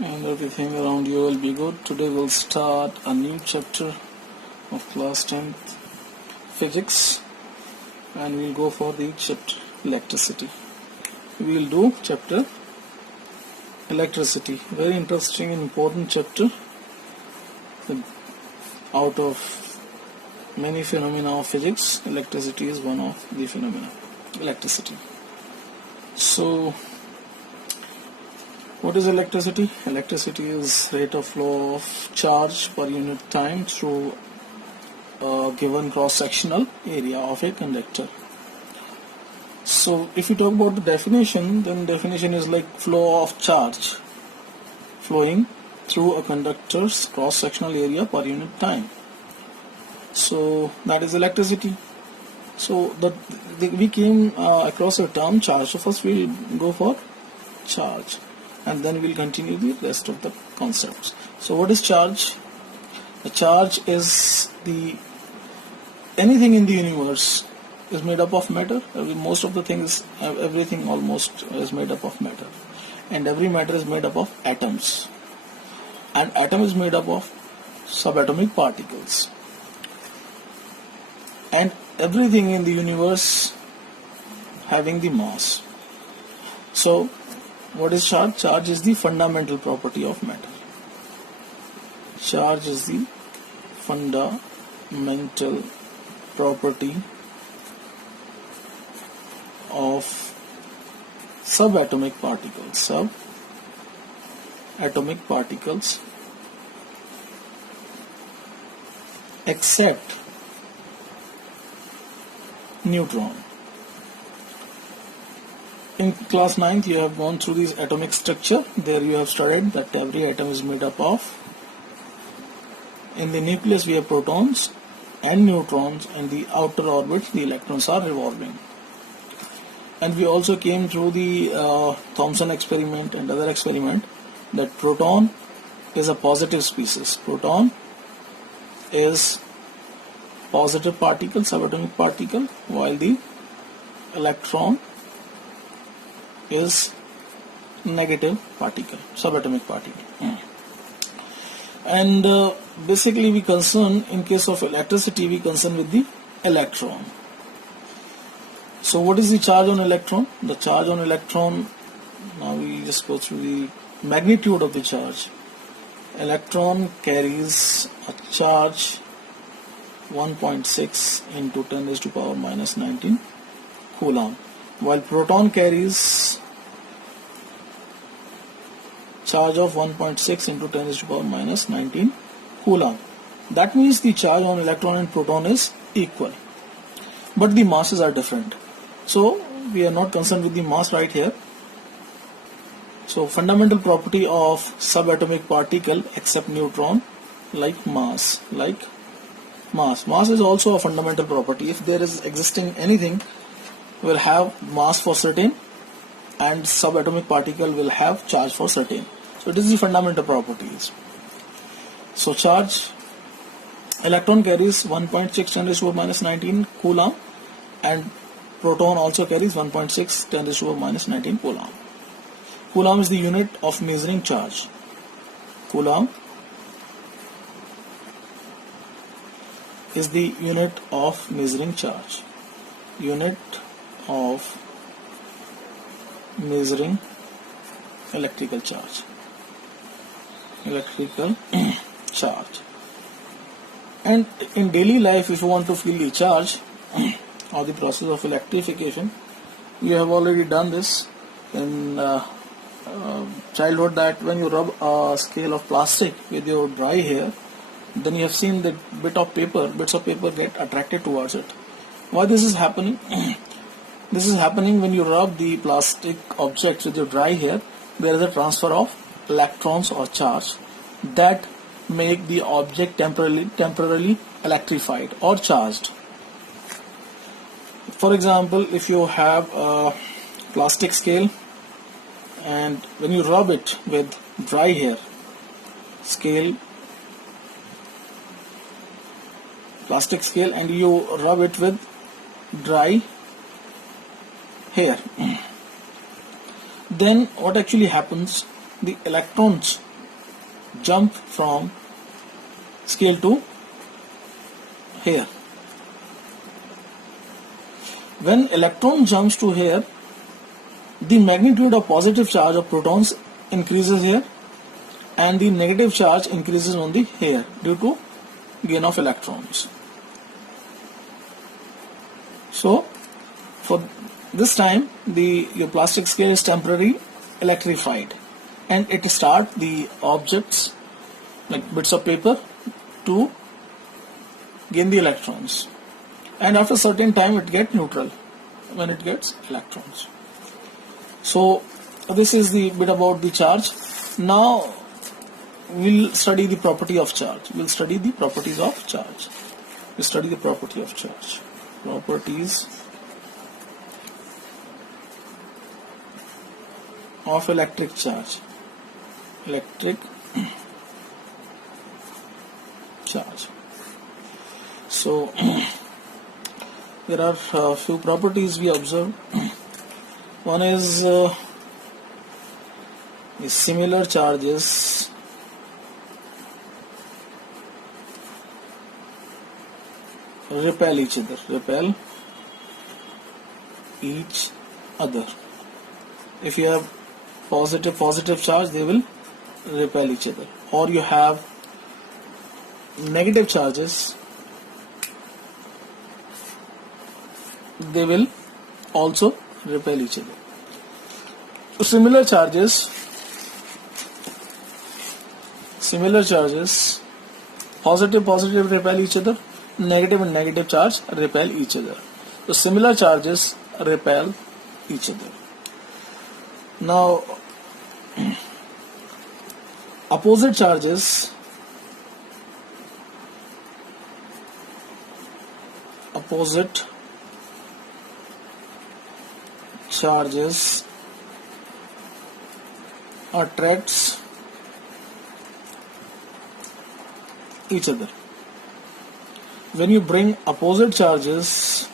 and everything around you will be good. Today we'll start a new chapter of class 10th physics, and we'll go for the chapter electricity. We'll do chapter electricity. Very interesting and important chapter. Out of many phenomena of physics, electricity is one of the phenomena. Electricity. So, what is electricity? Electricity is rate of flow of charge per unit time through a given cross-sectional area of a conductor. So if you talk about the definition, then definition is like flow of charge flowing through a conductor's cross-sectional area per unit time. So that is electricity. So we came across a term charge. So first we'll go for charge, and then we'll continue the rest of the concepts. So what is charge? The charge is anything in the universe is made up of matter. Most of the things, everything almost is made up of matter, and every matter is made up of atoms, and atom is made up of subatomic particles, and everything in the universe having the mass. So what is charge? Charge is the fundamental property of matter. Charge is the fundamental property of subatomic particles. Subatomic particles, except neutron. In class 9th you have gone through this atomic structure. There you have studied that every atom is made up of, in the nucleus we have protons and neutrons, and the outer orbits the electrons are revolving. And we also came through the Thomson experiment and other experiment that proton is a positive species. Proton is positive particle, subatomic particle, while the electron is negative particle, subatomic particle. And basically we concern, in case of electricity, we concern with the electron. So what is the charge on electron? The charge on electron, now we just go through the magnitude of the charge. Electron carries a charge 1.6 into 10 raised to power minus 19 coulomb, while proton carries charge of 1.6 into 10 raised to power minus 19 coulomb. That means the charge on electron and proton is equal, but the masses are different. So we are not concerned with the mass right here. So fundamental property of subatomic particle except neutron, like mass. Mass is also a fundamental property. If there is existing anything, will have mass for certain, and subatomic particle will have charge for certain. So it is the fundamental properties. So charge, electron carries 1.6 10 raised to power minus 19 coulomb, and proton also carries 1.6 10 raised to power minus 19 coulomb. Coulomb is the unit of measuring charge. Coulomb is the unit of measuring charge. Unit of measuring electrical charge. Electrical charge. And in daily life, if you want to feel the charge or the process of electrification, you have already done this in childhood, that when you rub a scale of plastic with your dry hair, then you have seen that bits of paper get attracted towards it. Why this is happening? This is happening when you rub the plastic objects with your dry hair. There is a transfer of electrons or charge that make the object temporarily electrified or charged. For example, if you have a plastic scale, and when you rub it with dry hair, plastic scale, and you rub it with dry hair, then what actually happens, the electrons jump from scale to here. When electron jumps to here, the magnitude of positive charge of protons increases here and the negative charge increases on the here due to gain of electrons. So for this time your plastic scale is temporarily electrified and it starts the objects like bits of paper to gain the electrons, and after a certain time it gets neutral when it gets electrons. So this is the bit about the charge. Now we'll study the property of charge. We'll study the properties of charge. We'll study the property of charge. Properties of electric charge. Electric charge. So there are a few properties we observe. One is the similar charges repel each other. Repel each other. If you have positive charge, they will repel each other. Or you have negative charges, they will also repel each other. Similar charges, positive repel each other, negative and negative charge repel each other. So similar charges repel each other. Now opposite charges attracts each other. When you bring opposite charges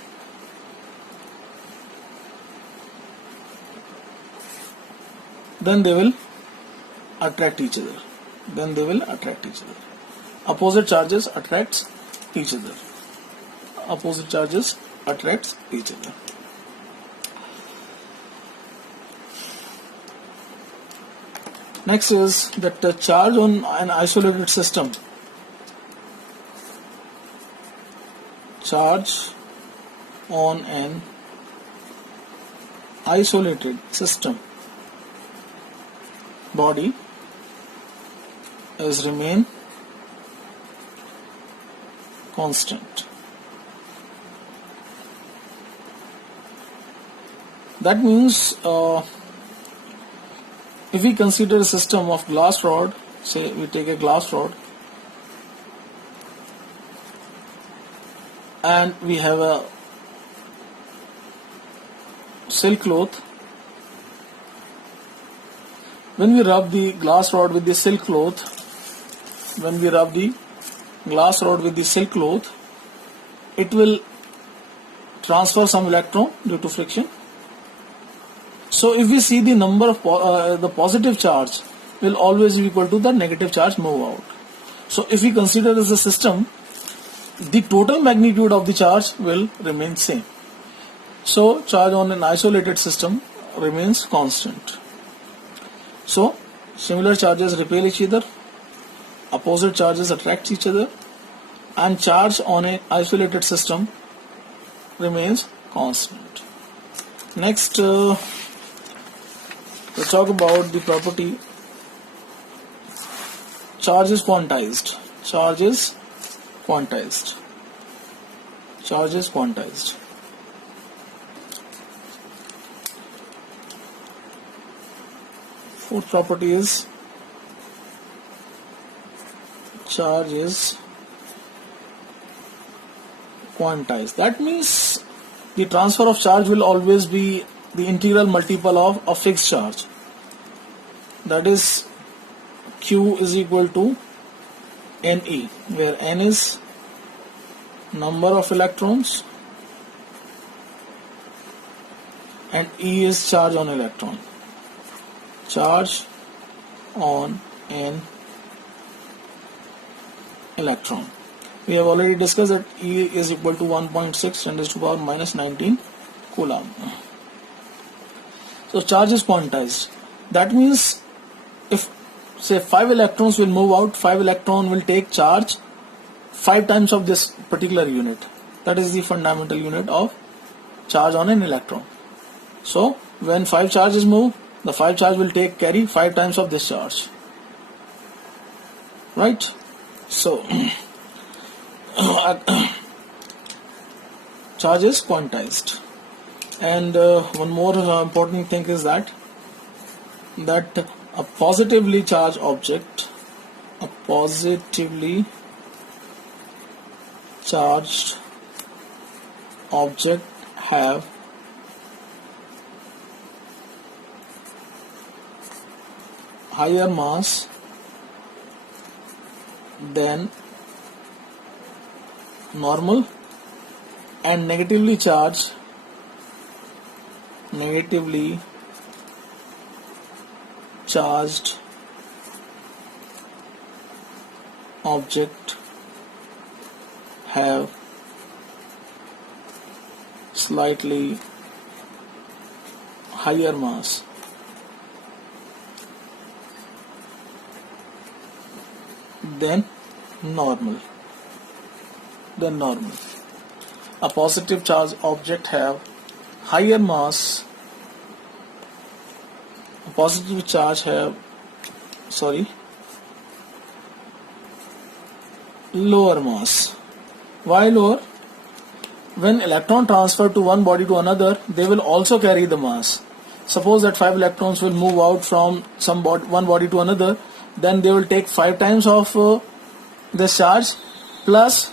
then they will attract each other. Opposite charges attracts each other. Next is that the charge on an isolated system. Charge on an isolated system body is remain constant. That means if we consider a system of glass rod, say we take a glass rod and we have a silk cloth. When we rub the glass rod with the silk cloth, it will transfer some electron due to friction. So if we see the number of the positive charge will always be equal to the negative charge move out. So if we consider as a system, the total magnitude of the charge will remain same. So charge on an isolated system remains constant. So similar charges repel each other, opposite charges attract each other, and charge on an isolated system remains constant. Next, let's talk about the property charge is quantized. Fourth property is charge is quantized. That means the transfer of charge will always be the integral multiple of a fixed charge. That is Q is equal to Ne, where N is number of electrons and E is charge on electron. Charge on an electron. We have already discussed that E is equal to 1.6 10 to the power minus 19 Coulomb. So charge is quantized. That means if say 5 electrons will move out, 5 electron will take charge 5 times of this particular unit. That is the fundamental unit of charge on an electron. So when 5 charges move, the 5 charge will carry 5 times of this charge. Right? So charge is quantized. And one more important thing is that a positively charged object, have higher mass than normal, and negatively charged object have slightly higher mass than normal. A positive charge object have higher mass. A positive charge have lower mass. Why lower? When electron transfer to one body to another, they will also carry the mass. Suppose that 5 electrons will move out from one body to another, then they will take 5 times of this charge, plus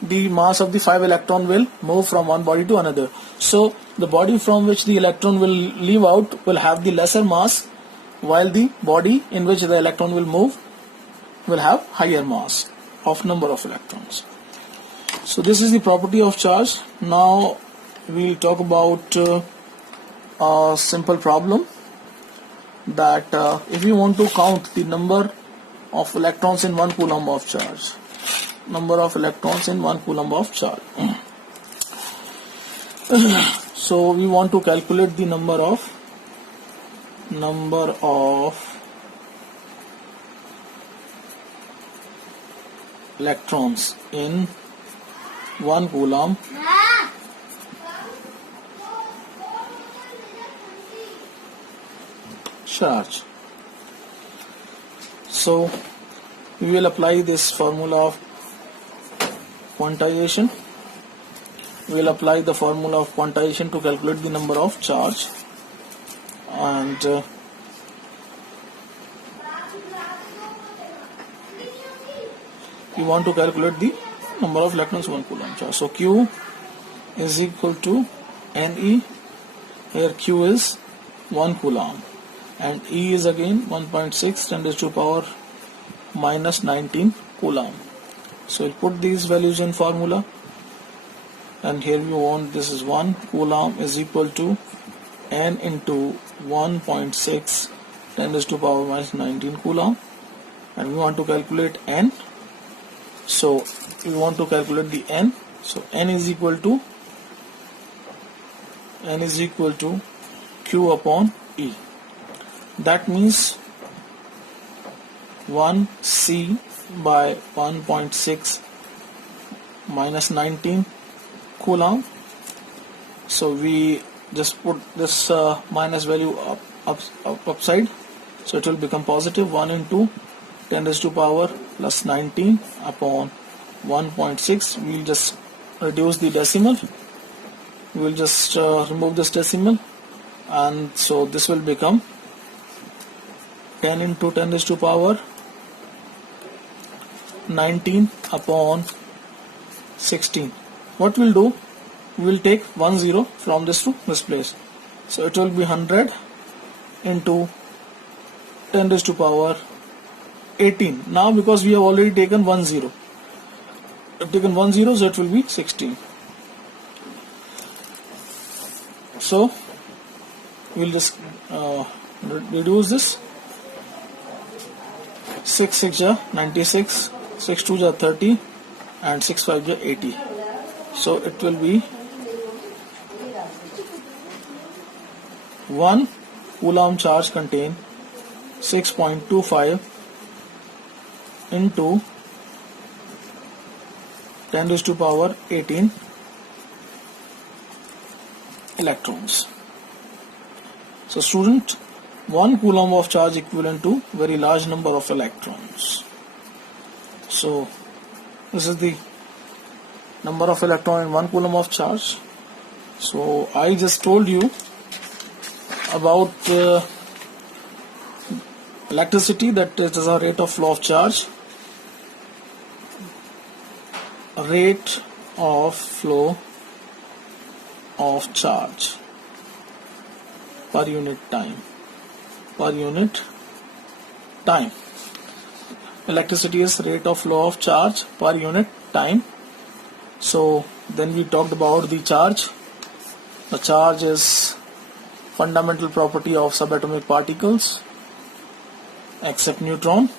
the mass of the 5 electron will move from one body to another. So the body from which the electron will leave out will have the lesser mass, while the body in which the electron will move will have higher mass of number of electrons. So this is the property of charge. Now we will talk about a simple problem that if you want to count the number of electrons in 1 coulomb of charge, so we want to calculate the number of electrons in 1 coulomb charge. So we will apply this formula of quantization. We will apply the formula of quantization to calculate the number of charge, and we want to calculate the number of electrons in 1 coulomb charge. So Q is equal to Ne. Here Q is 1 coulomb and E is again 1.6 10 to the power minus 19 coulomb. So we'll put these values in formula, and here we want this is 1 coulomb is equal to N into 1.6 10 to the power minus 19 coulomb, and we want to calculate N. So we want to calculate the N. So N is equal to Q upon E. That means 1C by 1.6 minus 19 coulomb. So we just put this minus value upside, so it will become positive. 1 into 10 to the power plus 19 upon 1.6. We will just reduce the decimal. We will just remove this decimal, and so this will become 10 into 10 to the power 19 upon 16. What we'll do, we will take 1 0 from this to this place, so it will be 100 into 10 to the power 18. Now because we have already taken 1 0, so it will be 16. So we'll just reduce this. 6 6 96, 6 2s are 30 and 6 5s are 80. So it will be 1 Coulomb charge contain 6.25 into 10 raised to power 18 electrons. So student, 1 Coulomb of charge equivalent to very large number of electrons. So this is the number of electron in 1 Coulomb of charge. So I just told you about electricity, that it is a rate of flow of charge. Rate of flow of charge per unit time. Per unit time. Electricity is rate of flow of charge per unit time. So then we talked about the charge. The charge is fundamental property of subatomic particles except neutron.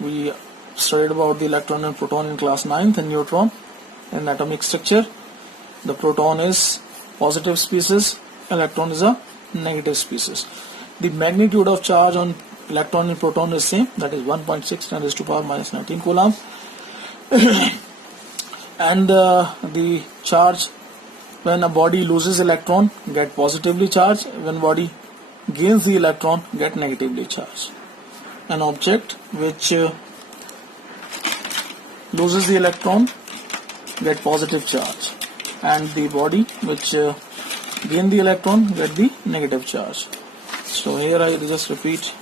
We studied about the electron and proton in class 9th, and neutron in atomic structure. The proton is positive species, electron is a negative species. The magnitude of charge on electron and proton is same, that is 1.6 10 raised to power minus 19 Coulomb. And the charge when a body loses electron get positively charged, when body gains the electron get negatively charged. An object which loses the electron get positive charge, and the body which gain the electron get the negative charge. So here I just repeat: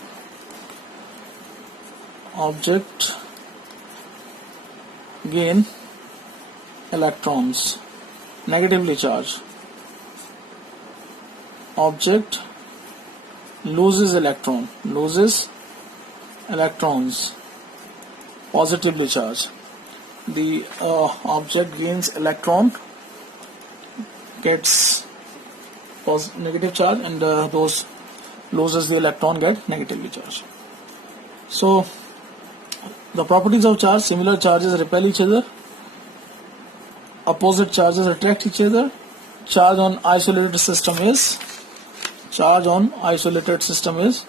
object gain electrons negatively charged, object loses electrons positively charged. The object gains electron gets negative charge, and those loses the electron get negatively charged. So the properties of charge: similar charges repel each other, opposite charges attract each other. Charge on isolated system is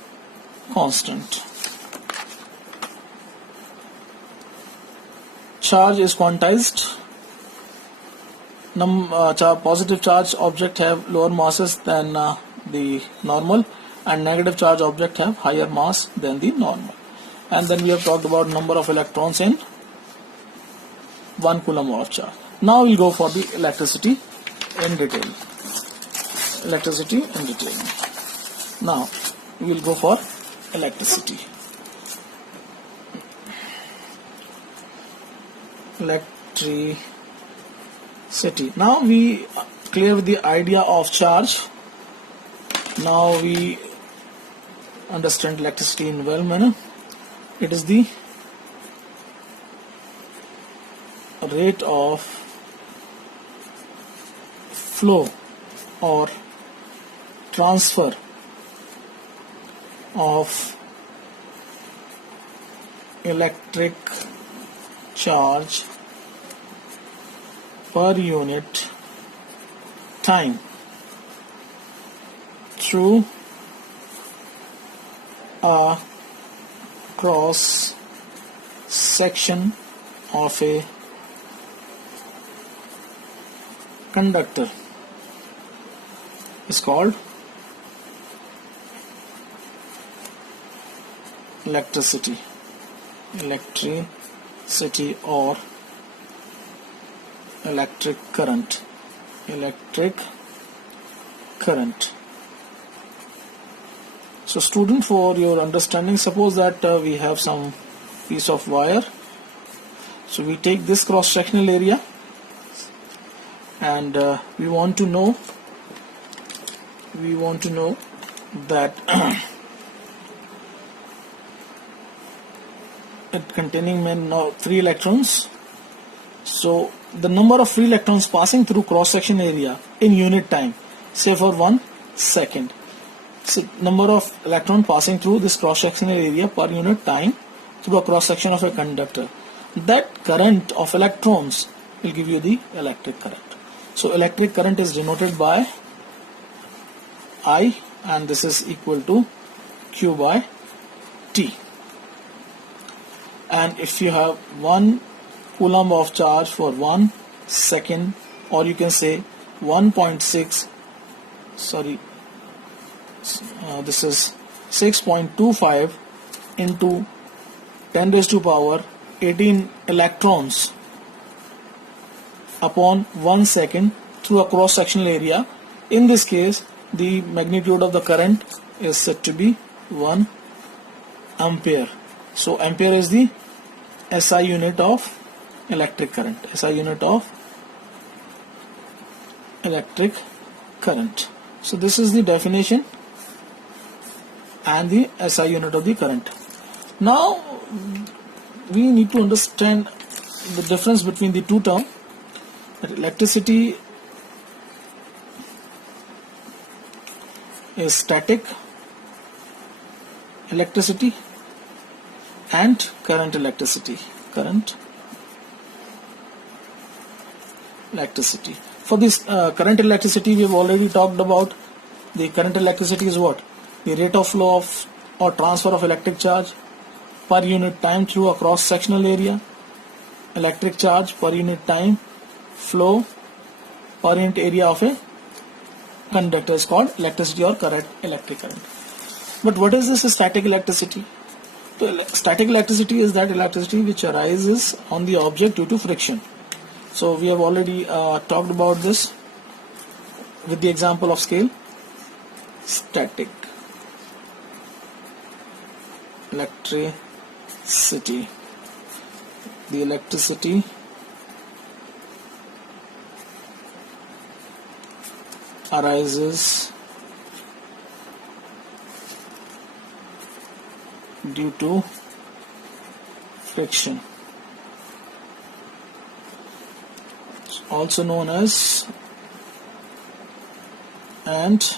constant. Charge is quantized. Positive charge object have lower masses than the normal, and negative charge object have higher mass than the normal. And then we have talked about number of electrons in 1 Coulomb of charge. Now we'll go for the electricity in detail. Now we will go for electricity. Now we clear with the idea of charge. Now we understand electricity in well manner. It is the rate of flow or transfer of electric charge per unit time through a cross section of a conductor is called electricity or electric current. So student, for your understanding, suppose that we have some piece of wire. So we take this cross sectional area, and we want to know that it containing 3 electrons. So the number of free electrons passing through cross section area in unit time, say for 1 second. So number of electron passing through this cross sectional area per unit time through a cross section of a conductor. that current of electrons will give you the electric current. So electric current is denoted by I, and this is equal to Q by T. And if you have 1 coulomb of charge for 1 second, or you can say 1.6, this is 6.25 into 10 raised to power 18 electrons upon 1 second through a cross-sectional area. In this case, the magnitude of the current is said to be 1 ampere. So ampere is the SI unit of electric current. SI unit of electric current. So this is the definition and the SI unit of the current. Now we need to understand the difference between the two terms. Electricity is static electricity and current electricity. Current electricity. For this current electricity, we have already talked about. The current electricity is what? The rate of flow of or transfer of electric charge per unit time through a cross-sectional area. Electric charge per unit time, flow per unit area of a conductor is called electricity or current, electric current. But what is this static electricity? So static electricity is that electricity which arises on the object due to friction. So we have already talked about this with the example of scale. Static electricity. The electricity arises due to friction, it's also known as, and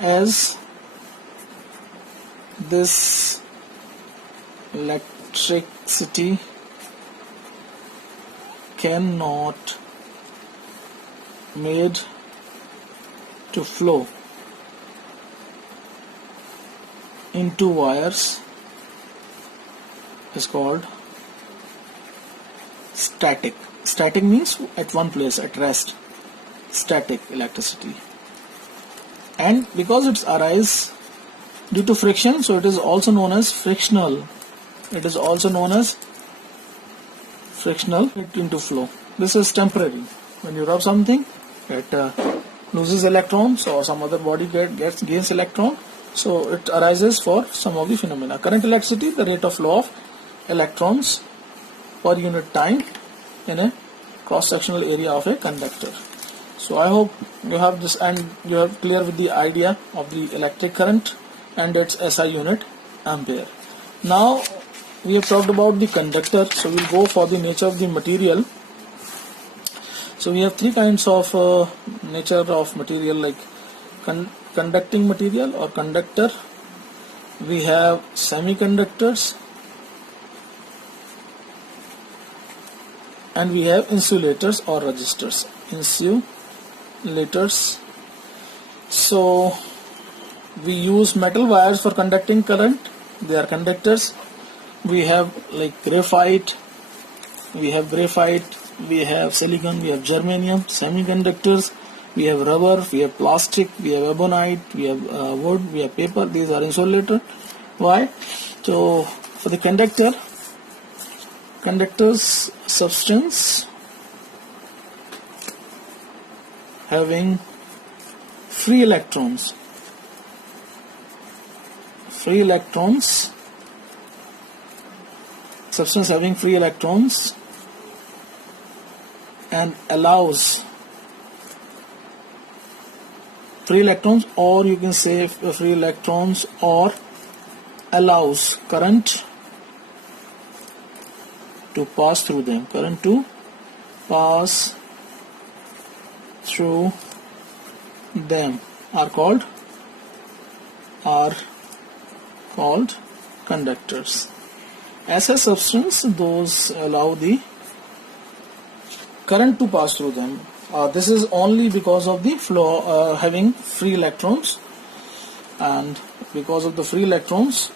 as this electricity cannot made to flow into wires is called static. Static means at one place, at rest. Static electricity. And because it's arise due to friction, so it is also known as frictional. It is also known as frictional into flow. This is temporary. When you rub something, it loses electrons, or some other body gains electron. So it arises for some of the phenomena. Current electricity, the rate of flow of electrons per unit time in a cross-sectional area of a conductor. So I hope you have this and you are clear with the idea of the electric current and its SI unit, ampere. Now we have talked about the conductor, so we'll go for the nature of the material. So we have three kinds of nature of material, like conducting material or conductor. We have semiconductors and we have insulators or resistors. Insulators. So we use metal wires for conducting current. They are conductors. We have like graphite, we have silicon, we have germanium, semiconductors, we have rubber, we have plastic, we have ebonite, we have wood, we have paper. These are insulator. Why? So for the conductor's substance having free electrons, substance having free electrons and allows free electrons, or you can say free electrons, or allows current to pass through them. Current to pass through them are called conductors. As substance, those allow the current to pass through them. This is only because of the flow having free electrons, and because of the free electrons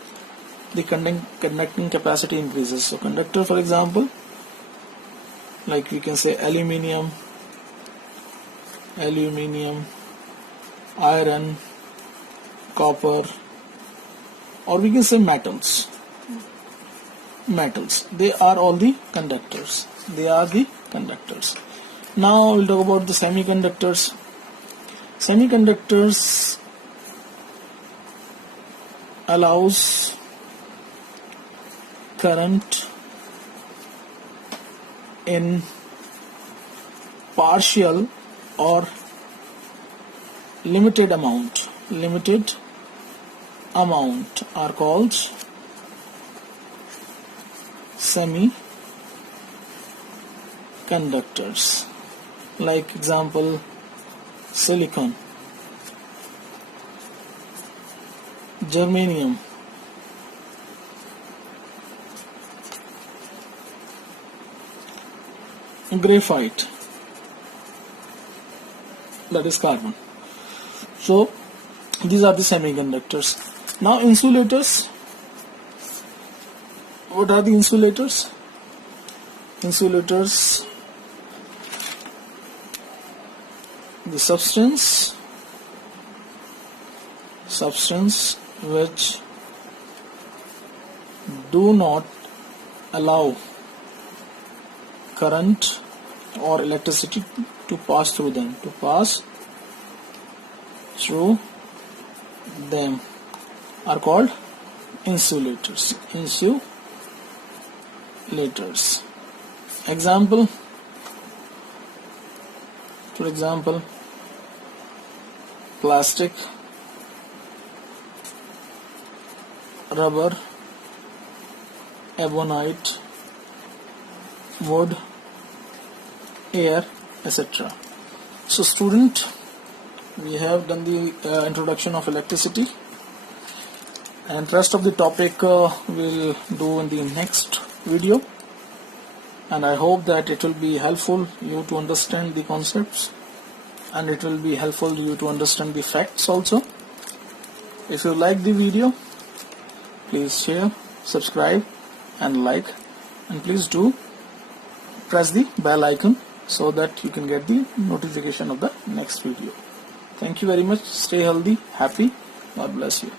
the conducting capacity increases. So conductor, for example, like we can say aluminium, iron, copper, or we can say metals. They are all the conductors. Now we'll talk about the semiconductors. Semiconductors allows current in partial or limited amount are called semiconductors. Like example, silicon, germanium, graphite, that is carbon. So these are the semiconductors. Now insulators. What are the insulators? Insulators, the substance which do not allow current or electricity to pass through them, are called insulators. Example, for example, plastic, rubber, ebonite, wood, air, etc. So student, we have done the introduction of electricity, and rest of the topic we'll do in the next video, and I hope that it will be helpful you to understand the concepts, and it will be helpful you to understand the facts also. If you like the video, please share, subscribe and like, and please do press the bell icon so that you can get the notification of the next video. Thank you very much. Stay healthy, happy. God bless you.